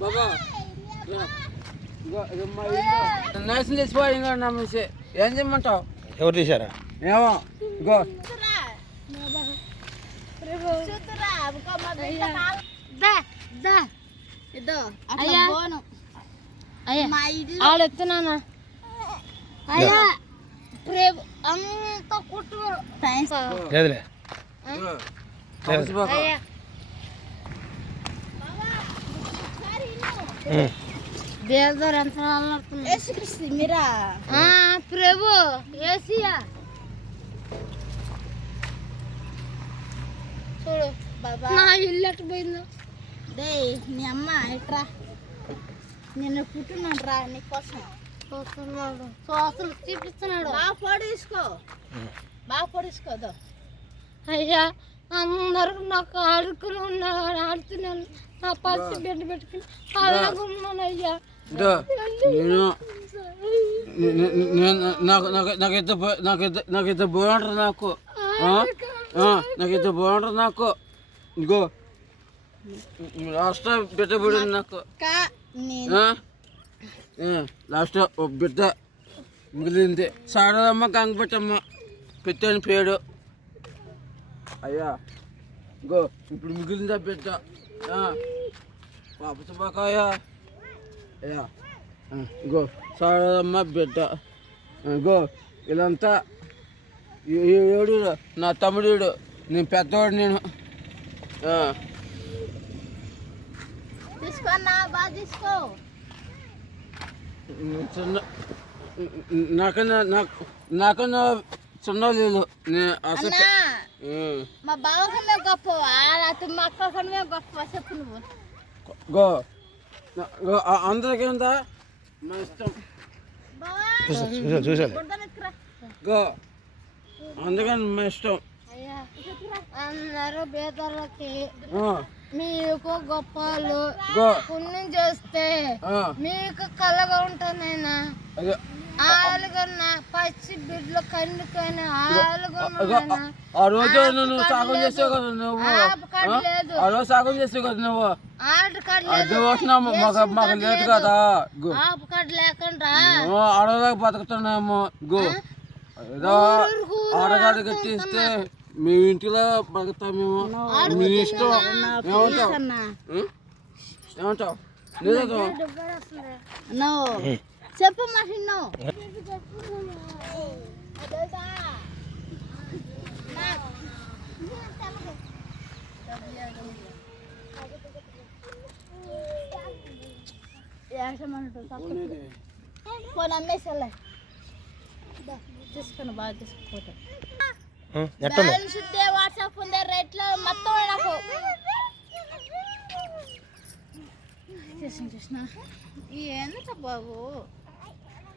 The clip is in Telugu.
బాబా. నాశనం చేసిపోయి ఇంకా నమ్మేసి ఏం చేయమంటావు? ఎవరు తీశారా? ఏమో ఇగో అయ్యా. అయ్యా. ఆడు ఎత్తున్నానా అయ్యా. ప్రేమ అంత కుట్టు దేవదారు ఎంత నడుతుంది మీరా? ప్రభు ఏసియా. చూడు బాబా. నా ఇల్లు ఎట్టు పోయిందో. డే నీ అమ్మ ఎట్రా? నిన్ను పుట్టినాడు రా నీకోసం చూస్తున్నాడు. సో అసలు చూపిస్తున్నాడు బాగా పొడిసుకో బాగా పొడిసుకోదు అయ్యా అందరూ నాకు ఆడుకుని ఉన్నాడు ఆడుతున్నాను నా పసి బిడ్డ పెట్టుకుని అలాగున్నాను అయ్యా నాకు నాకు నాకు ఇద్దరు బో- నాకు ఇద్దరు నాకు ఇద్దరు బాగుంటారు నాకు? ఆ? ఆ, నాకు ఇద్దరు బాగుంటారు నాకు? ఇగో లాస్ట్ బిడ్డ పడింది నాకు. లాస్ట్ ఒక బిడ్డ మిగిలింది. సాడదమ్మ గంగపెట్టమ్మ పెట్టాను పేడు. అయ్యా గో ఇప్పుడు మిగిలిందా బిడ్డ. పాప తుబాకాయ అయ్యా గో సాడదమ్మ బిడ్డ. గో ఇదంతా ఏడు నా తమ్ముడు నేను పెద్దవాడు నేను. నాకన్నా నాకు నాకన్నా చిన్న లేదు నేను అసలు. మా బావ కన్నా గొప్ప మా అక్క కన్నా గొప్ప చెప్పు నువ్వు. గో. గో అందరికీ ఉందా నా ఇష్టం. బావా. చూసా చూసా చూసాలే బుడదనెక్కరా గో. అందుకని మా ఇష్టం. అయ్యా అందరూ పేదలకి ఆ, మీకు గొప్పలు పుణ్యం చేస్తే మీకు కలగా ఉంటుందైనా? అదే. ఆలుగన్న పచ్చి బిడ్డలు కండుకొని అగో, ఆలుగన్న ఆ రోజు నువ్వు సాగం చేసావు కదా నువ్వు. ఆపకాడు ఆ? రోజు సాగం చేసావు కదా నువ్వు. లేదు. వచ్చినాము మాకు మాకు లేదు కదా. గో. ఆపు కార్డు లేకుండా ఆడదాకా బతుకుతున్నాము గో. ఏదో ఆడగాడు కట్టిస్తే మీ ఇంటిలో బతుకుతాం మేము మీ ఇష్టం. ఏమంటావు? ఏమంటావు? చెప్పు మా చిన్ను ఫోన్ అమ్మేసలే తీసుకుని బాగా బ్యాలెన్స్ వాట్సాప్ ఉందే రేట్లో మొత్తం నాకు. చేసిన? చేసిన బాబు?